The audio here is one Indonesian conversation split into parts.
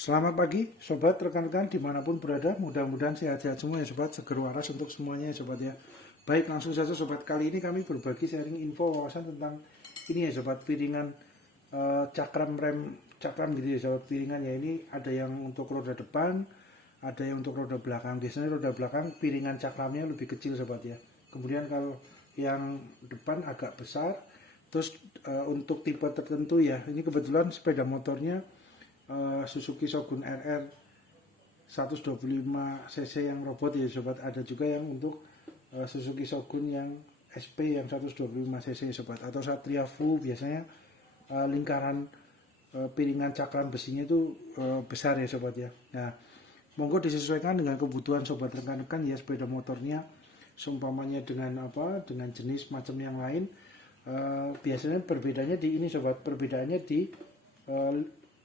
Selamat pagi, sobat rekan-rekan dimanapun berada. Mudah-mudahan sehat-sehat semua ya sobat, seger waras untuk semuanya ya sobat ya. Baik, langsung saja sobat, kali ini kami berbagi sharing info wawasan tentang ini ya sobat, piringan cakram gitu ya sobat. Piringan ya, ini ada yang untuk roda depan, ada yang untuk roda belakang. Biasanya roda belakang piringan cakramnya lebih kecil sobat ya. Kemudian kalau yang depan agak besar. Terus untuk tipe tertentu ya, ini kebetulan sepeda motornya Suzuki Shogun RR 125 cc yang robot ya sobat. Ada juga yang untuk Suzuki Shogun yang SP yang 125 cc sobat, atau Satria Fu. Biasanya lingkaran piringan cakram besinya itu besar ya sobat ya. Nah, monggo disesuaikan dengan kebutuhan sobat rekan-rekan ya sepeda motornya. Seumpamanya dengan dengan jenis macam yang lain. Biasanya perbedaannya di ini sobat, perbedaannya di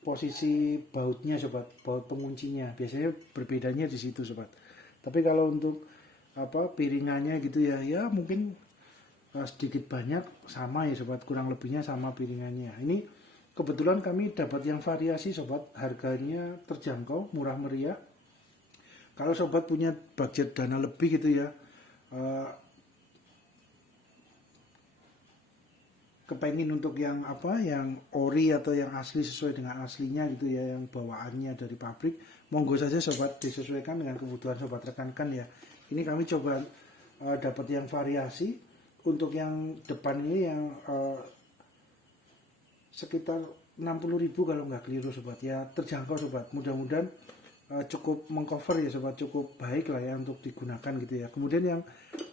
posisi bautnya sobat, baut penguncinya. Biasanya berbedanya di situ sobat. Tapi kalau untuk piringannya gitu ya, ya mungkin sedikit banyak sama ya sobat, kurang lebihnya sama piringannya. Ini kebetulan kami dapat yang variasi sobat, harganya terjangkau, murah meriah. Kalau sobat punya budget dana lebih gitu ya, kepengin untuk yang yang ori atau yang asli sesuai dengan aslinya gitu ya, yang bawaannya dari pabrik, monggo saja sobat, disesuaikan dengan kebutuhan sobat rekan-rekan ya. Ini kami coba dapat yang variasi. Untuk yang depan ini yang sekitar 60.000 kalau nggak keliru sobat ya, terjangkau sobat. Mudah-mudahan cukup mengcover ya sobat, cukup baik lah ya untuk digunakan gitu ya. Kemudian yang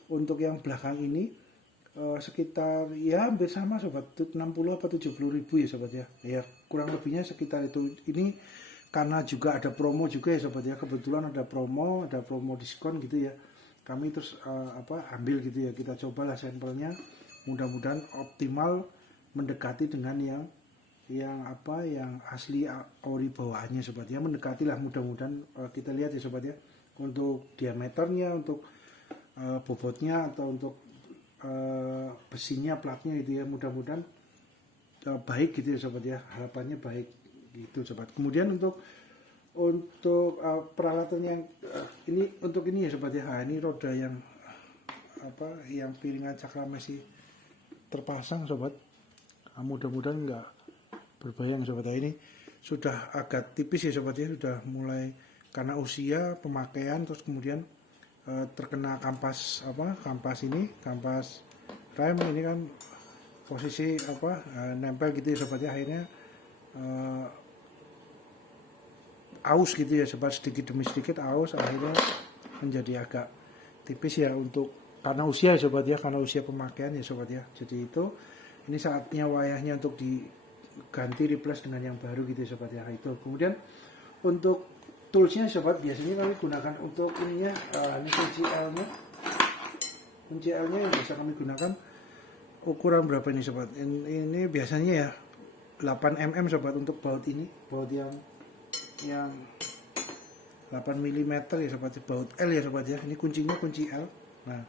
untuk yang belakang ini sekitar ya hampir sama sobat, 60 apa 70.000 ya sobat ya. Ya kurang lebihnya sekitar itu. Ini karena juga ada promo juga ya sobat ya, kebetulan ada promo diskon gitu ya. Kami terus ambil gitu ya, kita cobalah sampelnya, mudah-mudahan optimal mendekati dengan yang asli ori bawaannya sobat ya. Mendekati lah, mudah-mudahan kita lihat ya sobat ya, untuk diameternya, untuk bobotnya, atau untuk besinya, platnya gitu ya. Mudah-mudahan baik gitu ya sobat ya, harapannya baik gitu sobat. Kemudian untuk peralatan yang ini, untuk ini ya sobat ya. Nah, ini roda yang yang piringan cakram masih terpasang sobat. Nah, mudah-mudahan enggak berbayang sobat ya. Ini sudah agak tipis ya sobat ya, sudah mulai karena usia pemakaian, terus kemudian terkena kampas kampas rem ini kan posisi nempel gitu ya sobat ya. Akhirnya aus gitu ya sobat, sedikit demi sedikit aus, akhirnya menjadi agak tipis ya, untuk karena usia ya sobat ya, karena usia pemakaian ya sobat ya. Jadi itu ini saatnya wayahnya untuk diganti, replace dengan yang baru gitu ya sobat ya. Itu kemudian untuk toolsnya sobat, biasanya kami gunakan untuk ininya, ini kunci L nya yang bisa kami gunakan ukuran berapa ini sobat. Ini biasanya ya 8 mm sobat, untuk baut ini, baut yang 8 mm ya sobat, baut L ya sobat ya. Ini kuncinya kunci L. Nah,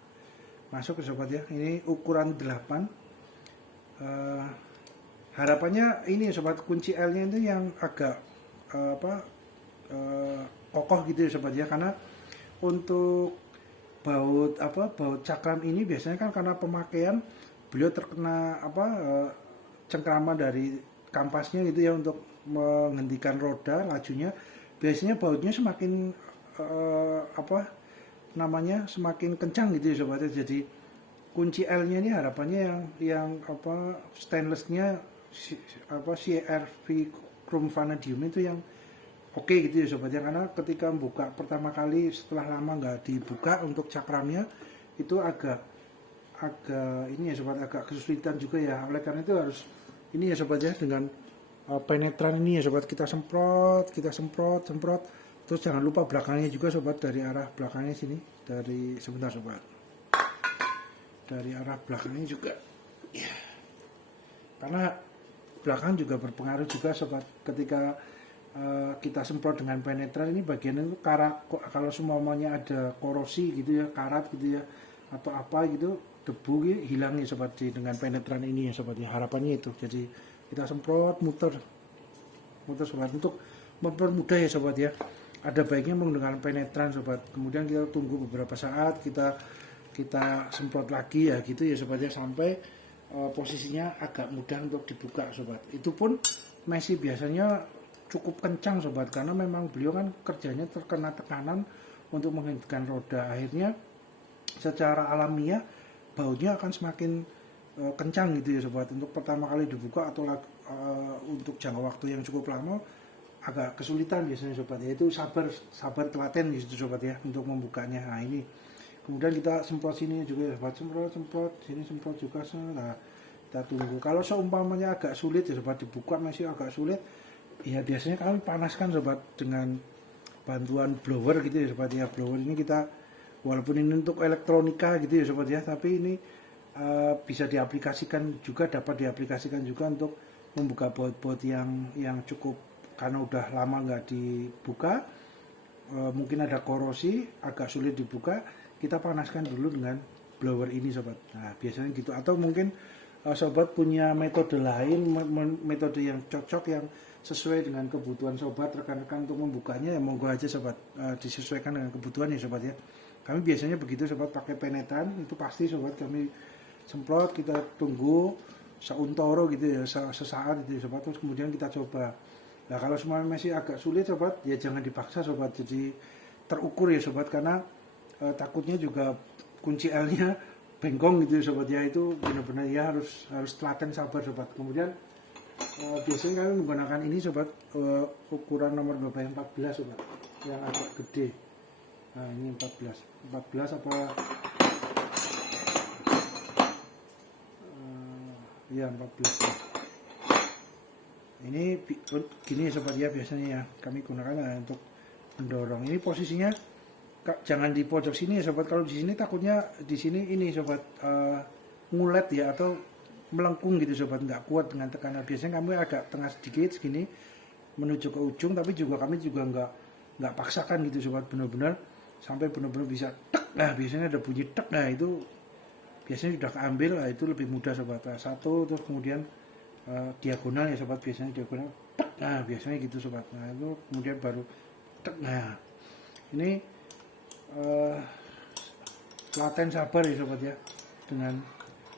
masuk ya sobat ya. Ini ukuran 8. Harapannya ini ya sobat, kunci L nya itu yang agak kokoh gitu ya sobat ya. Karena untuk baut cakram ini biasanya kan karena pemakaian beliau terkena cengkraman dari kampasnya gitu ya, untuk menghentikan roda lajunya. Biasanya bautnya semakin semakin kencang gitu ya sobat ya. Jadi kunci L nya ini harapannya yang stainlessnya CRV chrome vanadium itu yang oke gitu ya sobat ya. Karena ketika buka pertama kali setelah lama nggak dibuka untuk cakramnya, itu agak ini ya sobat, agak kesulitan juga ya. Oleh karena itu harus ini ya sobat ya, dengan penetran ini ya sobat, kita semprot, terus jangan lupa belakangnya juga sobat, dari arah belakangnya sini, dari sebentar sobat, dari arah belakangnya juga ya. Karena belakang juga berpengaruh juga sobat, ketika kita semprot dengan penetran ini, bagian itu kalau semuanya ada korosi gitu ya, karat gitu ya, atau apa gitu, debu gitu, hilang ya sobat dengan penetran ini ya sobat ya. Harapannya itu, jadi kita semprot, muter motor sobat. Untuk mempermudah ya sobat ya, ada baiknya menggunakan penetran sobat. Kemudian kita tunggu beberapa saat, kita semprot lagi ya gitu ya sobat ya, sampai posisinya agak mudah untuk dibuka sobat. Itu pun Messi biasanya cukup kencang sobat, karena memang beliau kan kerjanya terkena tekanan untuk menghentikan roda, akhirnya secara alamiah baunya akan semakin kencang gitu ya sobat. Untuk pertama kali dibuka atau untuk jangka waktu yang cukup lama agak kesulitan biasanya sobat, yaitu sabar telaten gitu sobat ya untuk membukanya. Nah ini kemudian kita semprot sini juga ya sobat, semprot sini, semprot juga. Nah kita tunggu. Kalau seumpamanya agak sulit ya sobat, dibuka masih agak sulit ya, biasanya kami panaskan sobat dengan bantuan blower gitu ya sobat ya. Blower ini kita, walaupun ini untuk elektronika gitu ya sobat ya, tapi ini bisa diaplikasikan juga, dapat diaplikasikan juga untuk membuka baut-baut yang cukup, karena udah lama nggak dibuka, mungkin ada korosi, agak sulit dibuka, kita panaskan dulu dengan blower ini sobat. Nah biasanya gitu. Atau mungkin sobat punya metode lain, metode yang cocok, yang sesuai dengan kebutuhan sobat, rekan-rekan untuk membukanya ya monggo aja sobat, disesuaikan dengan kebutuhan ya sobat ya. Kami biasanya begitu sobat, pakai penetran itu pasti sobat, kami semprot, kita tunggu sauntoro gitu ya, sesaat gitu ya sobat, terus kemudian kita coba. Nah kalau semuanya masih agak sulit sobat, ya jangan dipaksa sobat, jadi terukur ya sobat, karena takutnya juga kunci L-nya bengkong gitu ya sobat ya. Itu benar-benar ya harus telaten, sabar sobat. Kemudian biasanya kami menggunakan ini sobat, ukuran nomor berapa, yang 14 sobat, yang agak gede. Nah ini 14 apa ya 14 ya. Ini gini sobat ya, biasanya ya kami gunakan untuk mendorong. Ini posisinya jangan di pojok sini ya sobat, kalau di sini takutnya di sini ini sobat ngulet ya, atau melengkung gitu sobat, nggak kuat dengan tekanan. Biasanya kami agak tengah sedikit segini menuju ke ujung, tapi kami juga nggak paksakan gitu sobat, benar-benar sampai benar-benar bisa tek. Nah biasanya ada bunyi tek, nah itu biasanya sudah keambil. Nah itu lebih mudah sobat. Nah, satu, terus kemudian diagonal ya sobat, biasanya diagonal tek. Nah biasanya gitu sobat. Nah itu kemudian baru tek. Nah ini telaten sabar ya sobat ya, dengan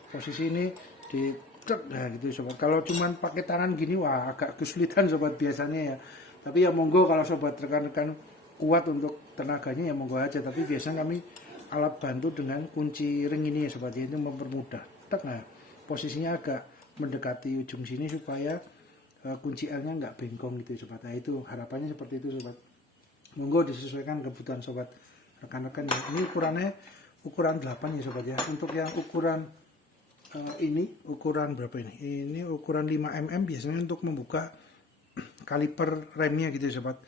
posisi ini di tek. Nah gitu sobat. Kalau cuman pakai tangan gini wah agak kesulitan sobat biasanya ya, tapi ya monggo kalau sobat rekan-rekan kuat untuk tenaganya ya monggo aja. Tapi biasanya kami alat bantu dengan kunci ring ini ya sobat ya, itu mempermudah. Nah posisinya agak mendekati ujung sini supaya kunci L nya nggak bengkong gitu ya sobat. Nah itu harapannya seperti itu sobat, monggo disesuaikan kebutuhan sobat rekan-rekan ya. Ini ukurannya ukuran 8 ya sobat ya. Untuk yang ukuran ini ukuran berapa ini? Ini ukuran 5 mm biasanya untuk membuka kaliper remnya gitu ya sobat.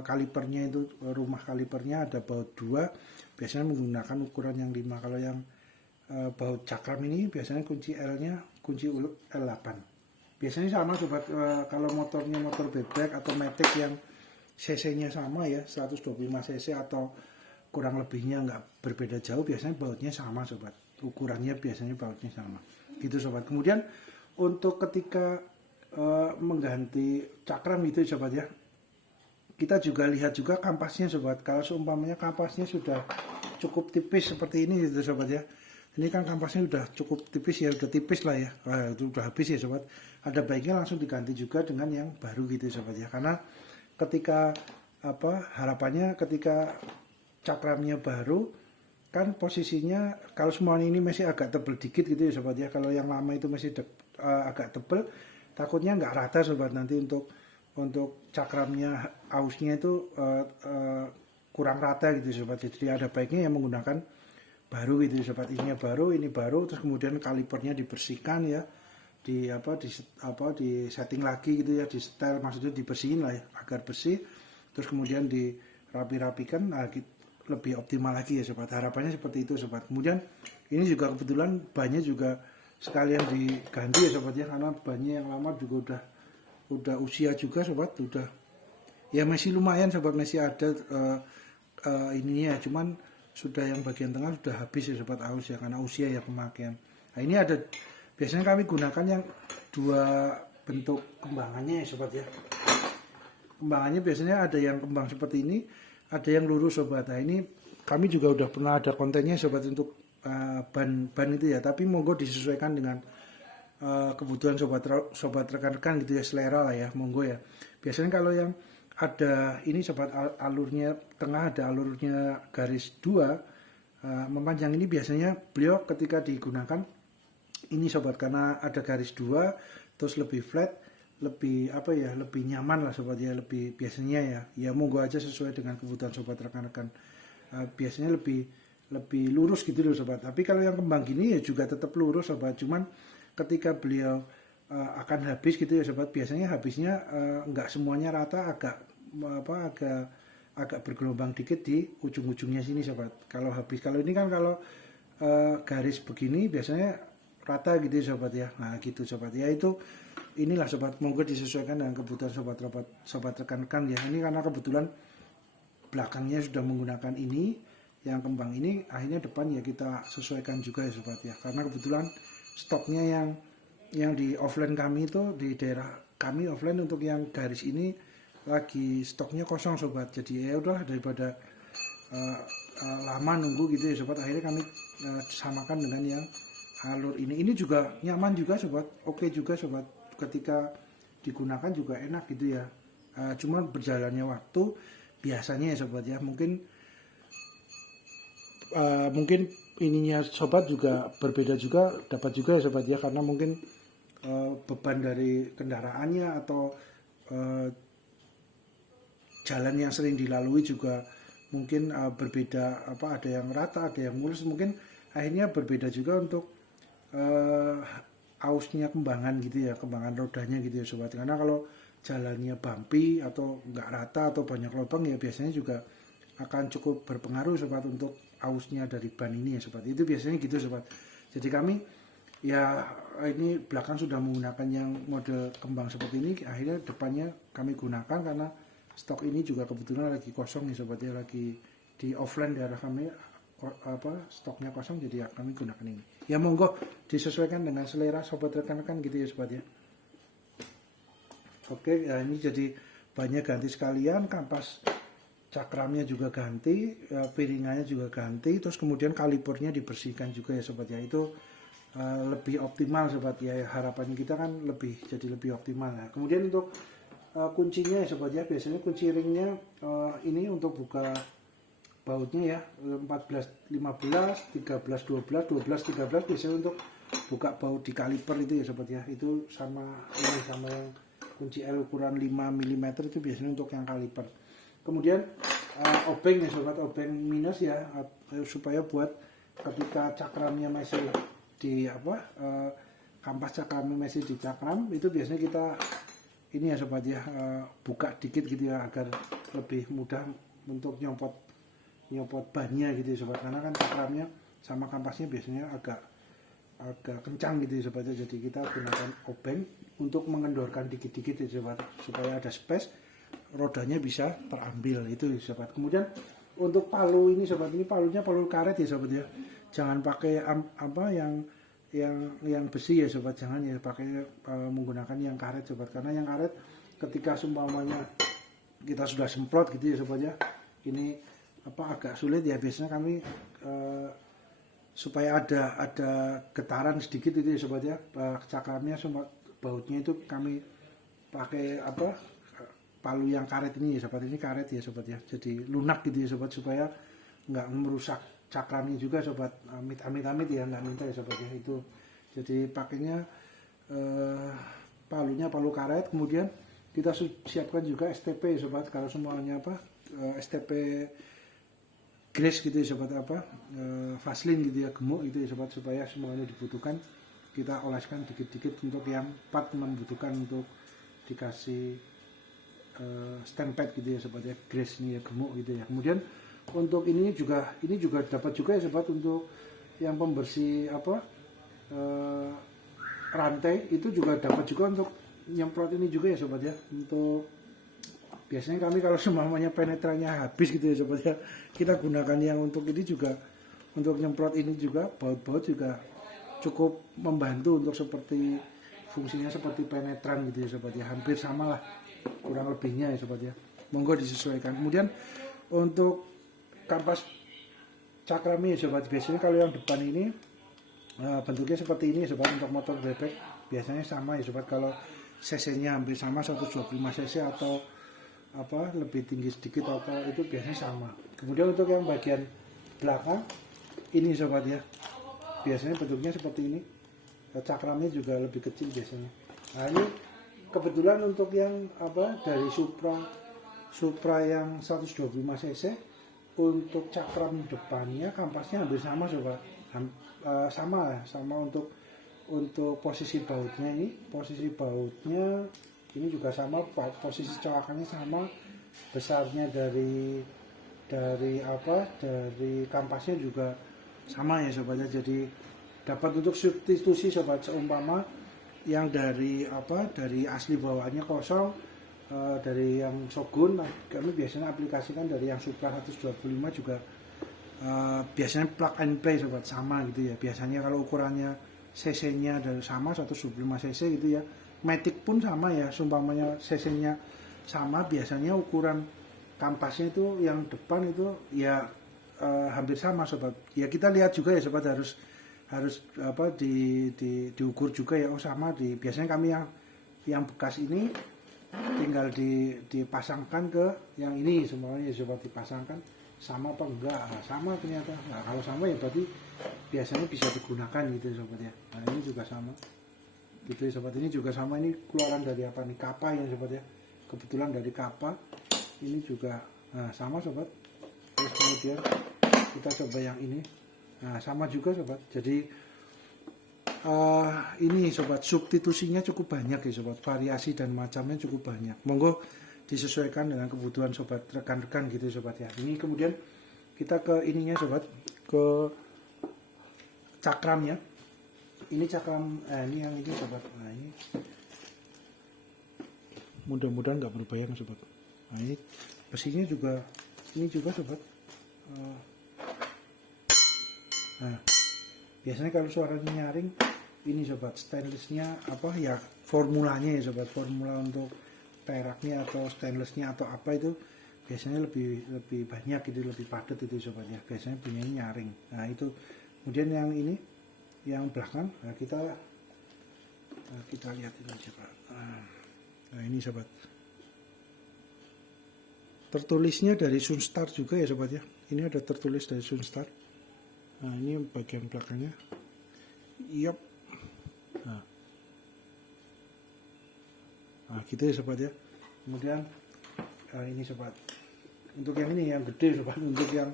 Kalipernya itu, rumah kalipernya ada baut 2, biasanya menggunakan ukuran yang 5. Kalau yang baut cakram ini biasanya kunci L-nya kunci L8. Biasanya sama sobat, kalau motornya motor bebek atau matic yang cc-nya sama ya, 125 cc atau kurang lebihnya nggak berbeda jauh, biasanya bautnya sama sobat, ukurannya biasanya bautnya sama gitu sobat. Kemudian untuk ketika mengganti cakram itu sobat ya, kita juga lihat juga kampasnya sobat. Kalau seumpamanya kampasnya sudah cukup tipis seperti ini gitu sobat ya, ini kan kampasnya sudah cukup tipis ya, udah tipis lah ya. Wah, itu udah habis ya sobat. Ada baiknya langsung diganti juga dengan yang baru gitu sobat ya. Karena ketika harapannya ketika cakramnya baru kan posisinya, kalau semuanya ini masih agak tebel dikit gitu ya sobat ya. Kalau yang lama itu masih agak tebel, takutnya nggak rata sobat, nanti untuk cakramnya ausnya itu kurang rata gitu sobat. Jadi ada baiknya yang menggunakan baru gitu sobat, ini baru, ini baru, terus kemudian kalipernya dibersihkan ya, di setting lagi gitu ya, di setel, maksudnya dibersihin lah ya agar bersih, terus kemudian dirapi-rapikan, nah, lebih optimal lagi ya sobat. Harapannya seperti itu sobat. Kemudian ini juga kebetulan bannya juga sekalian diganti ya sobat ya, karena bannya yang lama juga udah usia juga sobat, udah ya masih lumayan sobat, masih ada ininya, cuman sudah yang bagian tengah sudah habis ya sobat, aus ya, karena usia ya pemakaian. Nah ini ada, biasanya kami gunakan yang 2 bentuk kembangannya ya sobat ya. Kembangannya biasanya ada yang kembang seperti ini, ada yang lurus sobat. Nah ini kami juga udah pernah ada kontennya sobat untuk ban itu ya, tapi monggo disesuaikan dengan kebutuhan sobat rekan-rekan gitu ya, selera lah ya, monggo ya. Biasanya kalau yang ada ini sobat, alurnya tengah ada alurnya garis 2 memanjang, ini biasanya beliau ketika digunakan ini sobat, karena ada garis 2 terus lebih flat, lebih apa ya, lebih nyaman lah sobat ya, lebih biasanya ya monggo aja sesuai dengan kebutuhan sobat rekan-rekan. Biasanya lebih lurus gitu loh sobat. Tapi kalau yang kembang gini ya juga tetap lurus sobat, cuman ketika beliau akan habis gitu ya sobat, biasanya habisnya nggak semuanya rata, agak bergelombang dikit di ujung-ujungnya sini sobat. Kalau habis, kalau ini kan kalau garis begini biasanya rata gitu ya sobat ya. Nah gitu sobat ya, itu inilah sobat, monggo disesuaikan dengan kebutuhan sobat rekan-rekan ya. Ini karena kebetulan belakangnya sudah menggunakan ini yang kembang ini, akhirnya depan ya kita sesuaikan juga ya sobat ya, karena kebetulan stoknya yang di offline kami itu, di daerah kami offline untuk yang garis ini lagi stoknya kosong sobat. Jadi ya udahlah, daripada lama nunggu gitu ya sobat, akhirnya kami samakan dengan yang alur ini juga nyaman juga sobat, oke juga sobat, ketika digunakan juga enak gitu ya. Cuma berjalannya waktu biasanya ya sobat ya, mungkin ininya sobat juga berbeda juga, dapat juga ya sobat ya, karena mungkin beban dari kendaraannya atau jalan yang sering dilalui juga mungkin berbeda, ada yang rata, ada yang mulus, mungkin akhirnya berbeda juga untuk ausnya kembangan gitu ya, kembangan rodanya gitu ya sobat. Karena kalau jalannya bumpy atau nggak rata atau banyak lubang ya biasanya juga akan cukup berpengaruh sobat untuk ausnya dari ban ini ya sobat. Itu biasanya gitu sobat. Jadi kami ya ini belakang sudah menggunakan yang mode kembang seperti ini, akhirnya depannya kami gunakan karena stok ini juga kebetulan lagi kosong ya sobat ya, lagi di offline daerah kami stoknya kosong, jadi ya kami gunakan ini. Ya monggo disesuaikan dengan selera sobat rekan-rekan gitu ya sobat ya. Oke ya, ini jadi banyak ganti sekalian, kampas cakramnya juga ganti, piringannya juga ganti, terus kemudian kalipernya dibersihkan juga ya sobat ya. Itu lebih optimal sobat ya, harapannya kita kan jadi lebih optimal ya. Kemudian untuk kuncinya ya sobat ya, biasanya kunci ringnya ini untuk buka bautnya ya 14 15 13 12 12 13 biasanya untuk buka baut di kaliper itu ya sobat ya. Itu sama yang kunci L ukuran 5 mm itu biasanya untuk yang kaliper. Kemudian obeng ya sobat, obeng minus ya, supaya buat ketika cakramnya masih di kampas cakramnya masih di cakram, itu biasanya kita ini ya sobat ya, buka dikit gitu ya, agar lebih mudah untuk nyopot bannya gitu ya sobat, karena kan cakramnya sama kampasnya biasanya agak kencang gitu ya sobat ya. Jadi kita gunakan obeng untuk mengendorkan dikit-dikit ya sobat, supaya ada space, rodanya bisa terambil itu ya sobat. Kemudian untuk palu ini sobat, ini palunya palu karet ya sobat ya, jangan pakai yang besi ya sobat, jangan ya pakai menggunakan yang karet sobat, karena yang karet ketika seumpamanya kita sudah semprot gitu ya sobat ya, ini agak sulit ya, biasanya kami supaya ada getaran sedikit itu ya sobat ya, cakramnya bautnya itu kami pakai palu yang karet ini ya sobat, ini karet ya sobat ya, jadi lunak gitu ya sobat, supaya nggak merusak cakramnya juga sobat, amit-amit ya, nggak minta ya sobat ya. Itu jadi pakainya palunya palu karet. Kemudian kita siapkan juga STP ya sobat, kalau semuanya STP grease gitu ya sobat, Vaseline gitu ya, gemuk gitu ya sobat, supaya semuanya dibutuhkan kita oleskan dikit-dikit. Untuk yang part membutuhkan untuk dikasih stand pad gitu ya sobat ya, grease ini ya, gemuk gitu ya. Kemudian untuk ini juga dapat juga ya sobat, untuk yang pembersih rantai itu juga dapat juga untuk nyemprot ini juga ya sobat ya. Untuk biasanya kami kalau semuanya penetrannya habis gitu ya sobat ya, kita gunakan yang untuk ini juga, untuk nyemprot ini juga, baut-baut juga cukup membantu untuk seperti fungsinya seperti penetran gitu ya sobat ya, hampir sama lah kurang lebihnya ya sobat ya, monggo disesuaikan. Kemudian untuk kampas cakramnya ya sobat, biasanya kalau yang depan ini bentuknya seperti ini sobat. Untuk motor bebek biasanya sama ya sobat, kalau cc-nya hampir sama 125 cc atau apa lebih tinggi sedikit apa itu biasanya sama. Kemudian untuk yang bagian belakang ini sobat ya, biasanya bentuknya seperti ini, cakramnya juga lebih kecil biasanya. Nah ini kebetulan untuk yang apa dari Supra yang 125 cc, untuk cakram depannya kampasnya hampir sama sobat. Sama untuk posisi bautnya ini juga sama, posisi colakannya sama, besarnya dari kampasnya juga sama ya sobat ya. Jadi dapat untuk substitusi sobat, seumpama yang dari asli bawaannya kosong, dari yang Shogun, kami biasanya aplikasikan dari yang Supra 125 juga biasanya plug and play sobat, sama gitu ya. Biasanya kalau ukurannya cc-nya dari sama 125 cc gitu ya, Matic pun sama ya, seumpamanya cc-nya sama, biasanya ukuran kampasnya itu yang depan itu ya hampir sama sobat. Ya kita lihat juga ya sobat, harus apa diukur juga ya, oh sama. Biasanya kami yang bekas ini tinggal dipasangkan ke yang ini semuanya ya sobat, dipasangkan sama apa enggak. Nah, sama ternyata. Nah, kalau sama ya berarti biasanya bisa digunakan gitu ya sobat ya. Nah ini juga sama gitu ya sobat, ini juga sama, ini keluaran dari apa nih, Kappa ya sobat ya, kebetulan dari Kappa ini juga. Nah sama sobat. Terus kemudian kita coba yang ini, nah sama juga sobat. Jadi ini sobat, substitusinya cukup banyak ya sobat, variasi dan macamnya cukup banyak, monggo disesuaikan dengan kebutuhan sobat, rekan-rekan gitu ya sobat ya. Ini kemudian kita ke ininya sobat, ke cakramnya. Ini cakram, ini yang ini sobat. Nah ini mudah-mudahan nggak berbayang sobat. Nah ini besinya juga, ini juga sobat. Nah biasanya kalau suaranya nyaring ini sobat, stainlessnya apa ya, formulanya ya sobat, formula untuk peraknya atau stainlessnya atau apa itu biasanya lebih banyak gitu, lebih padat itu sobat ya, biasanya bunyinya nyaring. Nah itu kemudian yang ini yang belakang, nah kita lihat ini coba. Nah ini sobat, tertulisnya dari Sunstar juga ya sobat ya, ini ada tertulis dari Sunstar. Nah ini bagian belakangnya, yep. Nah gitu ya sobat ya. Kemudian ini sobat, untuk yang ini yang gede sobat, untuk yang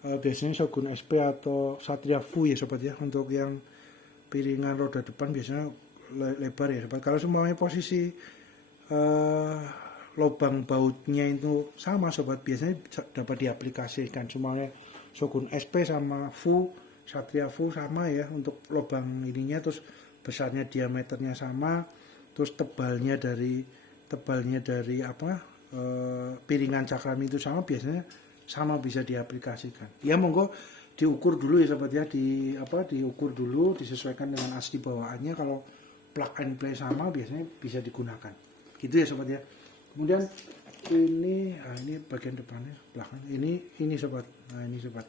biasanya Shogun SP atau Satria Fu ya sobat ya. Untuk yang piringan roda depan biasanya lebar ya sobat. Kalau semuanya posisi lubang bautnya itu sama sobat, biasanya dapat diaplikasikan semuanya. Shogun SP sama Fu, Satria Fu sama ya untuk lubang ininya, terus besarnya diameternya sama, terus tebalnya dari piringan cakram itu sama, biasanya sama, bisa diaplikasikan. Ya monggo diukur dulu ya sobat ya, diukur dulu, disesuaikan dengan asli bawaannya. Kalau plug and play sama biasanya bisa digunakan. Gitu ya sobat ya. Kemudian ini bagian depannya, belakang. Ini sobat. Nah, ini sobat.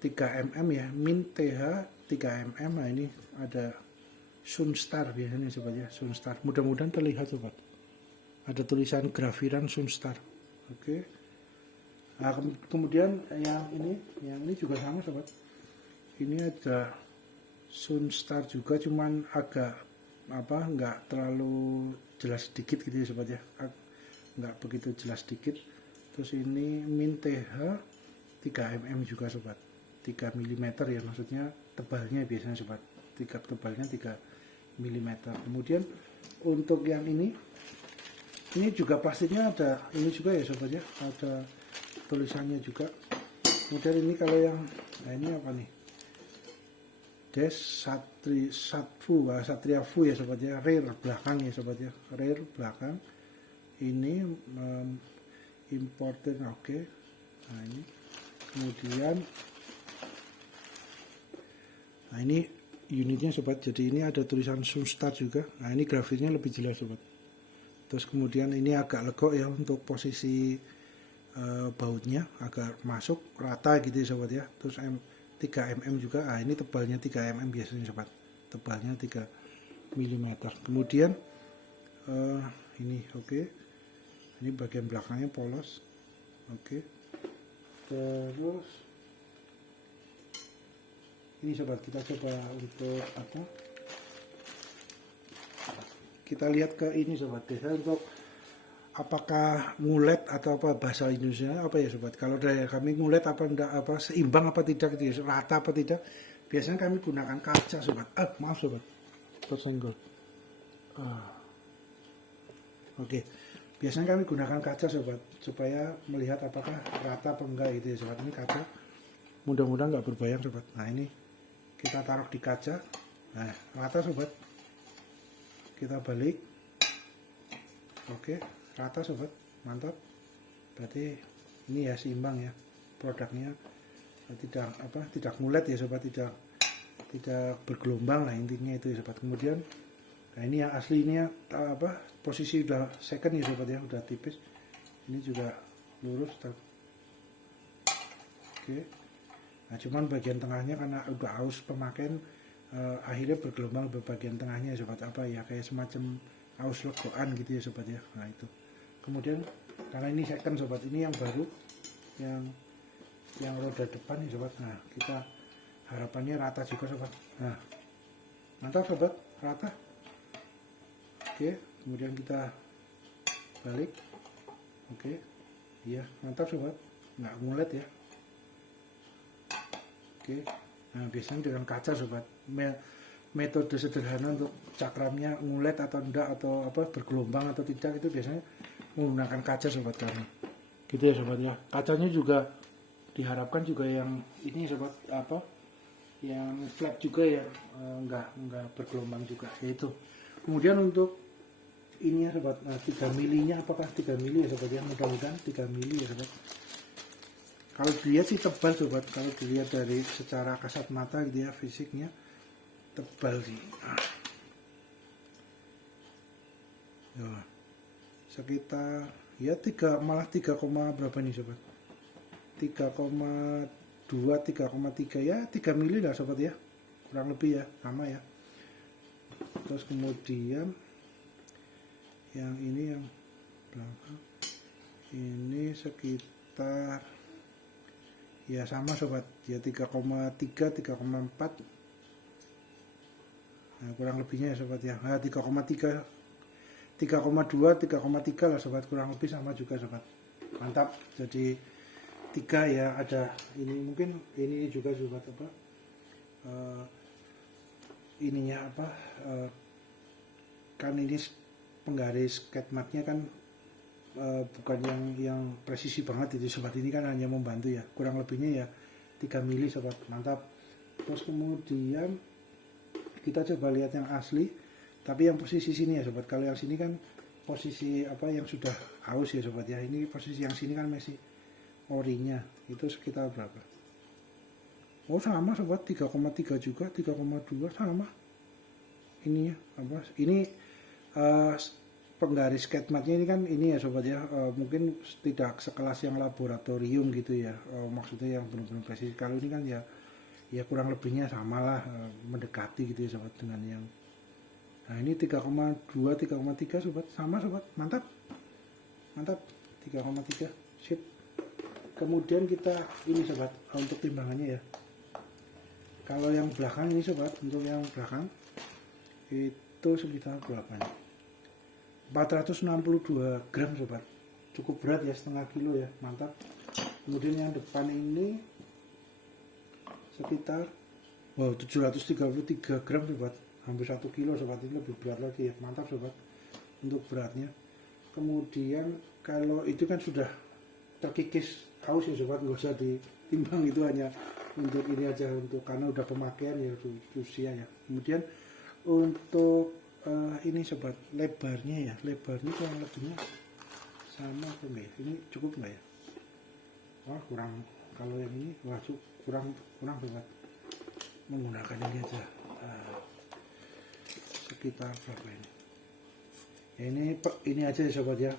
3 mm ya, min TH 3 mm. Nah, ini ada Sunstar biasanya sobat ya, Sunstar. Mudah-mudahan terlihat sobat. Ada tulisan grafiran Sunstar. Oke. Nah, kemudian yang ini juga sama sobat. Ini ada Sunstar juga, cuman agak nggak terlalu jelas sedikit gitu ya sobat ya, nggak begitu jelas sedikit. Terus ini min TH 3 mm juga sobat, 3 mm ya, maksudnya tebalnya biasanya sobat, tebalnya 3 mm. Kemudian untuk yang ini juga plastiknya ada ini juga ya sobat ya, ada tulisannya juga. Kemudian ini kalau yang, nah ini apa nih, Des Satria Fu ya sobat ya, rear belakang ya sobat ya, rear belakang. Ini importer, oke. Nah ini kemudian, nah ini unitnya sobat. Jadi ini ada tulisan Sunstart juga. Nah ini grafisnya lebih jelas sobat. Terus kemudian ini agak legok ya untuk posisi bautnya agar masuk rata gitu ya sobat ya. Terus 3 mm juga. Nah ini tebalnya 3 mm biasanya sobat. Tebalnya 3 mm. Kemudian ini oke. Ini bagian belakangnya polos. Oke. Terus ini sobat, kita coba untuk apa? Kita lihat ke ini sobat. Biasanya untuk apakah ngulet atau apa bahasa Indonesia apa ya sobat? Kalau dari kami ngulet apa enggak, apa seimbang apa tidak gitu ya, rata apa tidak? Biasanya kami gunakan kaca sobat. Maaf sobat, tersenggol. Oke. Biasanya kami gunakan kaca sobat supaya melihat apakah rata apa enggak gitu ya sobat. Ini kaca. Mudah-mudahan nggak berbayang sobat. Nah ini kita taruh di kaca. Nah rata sobat. Kita balik. Oke, rata sobat, mantap. Berarti ini ya seimbang ya produknya, tidak ngulet ya sobat, tidak bergelombang lah intinya itu ya sobat. Kemudian nah ini yang asli ini ya posisi udah second ya sobat ya, udah tipis. Ini juga lurus. Oke. Nah cuman bagian tengahnya karena udah aus pemakaian akhirnya bergelombang di bagian tengahnya ya sobat, apa ya kayak semacam aus legokan gitu ya sobat ya. Nah itu. Kemudian karena ini second sobat, ini yang baru yang roda depan ya sobat. Nah kita harapannya rata juga sobat. Nah mantap sobat, rata. Oke, kemudian kita balik. Oke, iya mantap sobat, nggak ngulet ya. Oke, nah biasanya dengan kaca sobat. Metode sederhana untuk cakramnya ngulet atau enggak atau apa bergelombang atau tidak itu biasanya menggunakan kaca sobat kami. Gitu ya sobat ya. Kacanya juga diharapkan juga yang ini sobat apa? Yang flat juga ya, enggak bergelombang juga. Yaitu. Kemudian untuk ini ya sobat, 3 milinya apakah 3 mili ya sobat ya, mudah-mudahan 3 mili ya sobat. Kalau dilihat sih tebal sobat, kalau dilihat dari secara kasat mata gitu ya, fisiknya tebal sih. Ya, sekitar ya 3 berapa nih sobat, 3,2 3,3 ya 3 mili lah sobat ya, kurang lebih ya, sama ya. Terus kemudian yang ini yang belakang ini sekitar ya sama sobat ya 3,3 3,4. Nah, kurang lebihnya ya sobat ya. Nah, 3,3 3,2 3,3 lah sobat, kurang lebih sama juga sobat. Mantap. Jadi 3 ya, ada ini mungkin ini juga sobat apa ininya apa kan ini penggaris catmatnya kan bukan yang presisi banget itu sobat, ini kan hanya membantu ya, kurang lebihnya ya 3 mili sobat, mantap. Terus kemudian kita coba lihat yang asli tapi yang posisi sini ya sobat. Kalau yang sini kan posisi apa yang sudah aus ya sobat ya, ini posisi yang sini kan masih orinya, itu sekitar berapa? Oh sama sobat, 3,3 juga, 3,2 sama ini ya apa ini penggaris catmatnya ini kan ini ya sobat ya, mungkin tidak sekelas yang laboratorium gitu ya, maksudnya yang benar-benar presisi. Kalau ini kan ya kurang lebihnya samalah, mendekati gitu ya sobat dengan yang nah ini 3,2 3,3 sobat, sama sobat, mantap 3,3 sip. Kemudian kita ini sobat untuk timbangannya ya, kalau yang belakang ini sobat, untuk yang belakang itu sekitar berapa nih, 462 gram sobat, cukup berat ya, setengah kilo ya, mantap. Kemudian yang depan ini sekitar 733 gram sobat, hampir 1 kilo sobat, ini lebih berat lagi ya, mantap sobat untuk beratnya. Kemudian kalau itu kan sudah terkikis aus ya sobat, nggak usah ditimbang, itu hanya untuk ini aja, untuk karena udah pemakaian ya, usia ya. Kemudian untuk ini sobat, lebarnya kurang lebihnya sama apa enggak ya? Ini cukup enggak ya? Wah kurang, kalau yang ini wah kurang sobat, menggunakan ini aja. sekitar berapa ini ya, ini aja ya sobat ya,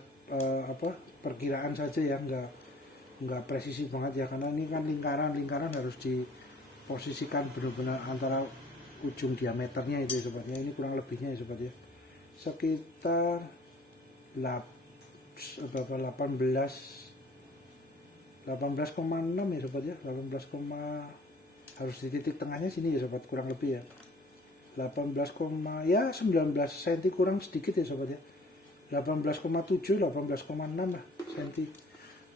perkiraan saja ya, nggak presisi banget ya, karena ini kan lingkaran harus diposisikan benar-benar antara ujung diameternya itu ya sobat ya. Ini kurang lebihnya ya sobat ya, sekitar 18,6 ya sobat ya, 18, harus di titik tengahnya sini ya sobat, kurang lebih ya 19 cm kurang sedikit ya sobat ya, 18,7 18,6 lah cm.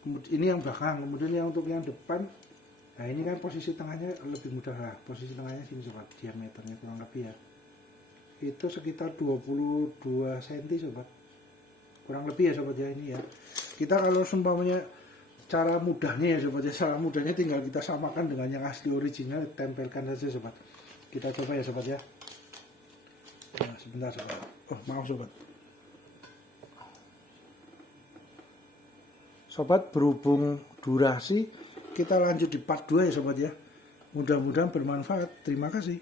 Ini yang belakang, kemudian yang untuk yang depan, nah ini kan posisi tengahnya lebih mudah lah, posisi tengahnya sini sobat, diameternya kurang lebih ya itu sekitar 22 cm sobat, kurang lebih ya sobat ya. Ini ya, kita kalau seumpamanya cara mudahnya ya sobat ya, cara mudahnya tinggal kita samakan dengan yang asli original, tempelkan saja sobat. Kita coba ya sobat ya. Nah, sebentar sobat, maaf sobat, berhubung durasi, kita lanjut di part 2 ya sobat ya. Mudah-mudahan bermanfaat. Terima kasih.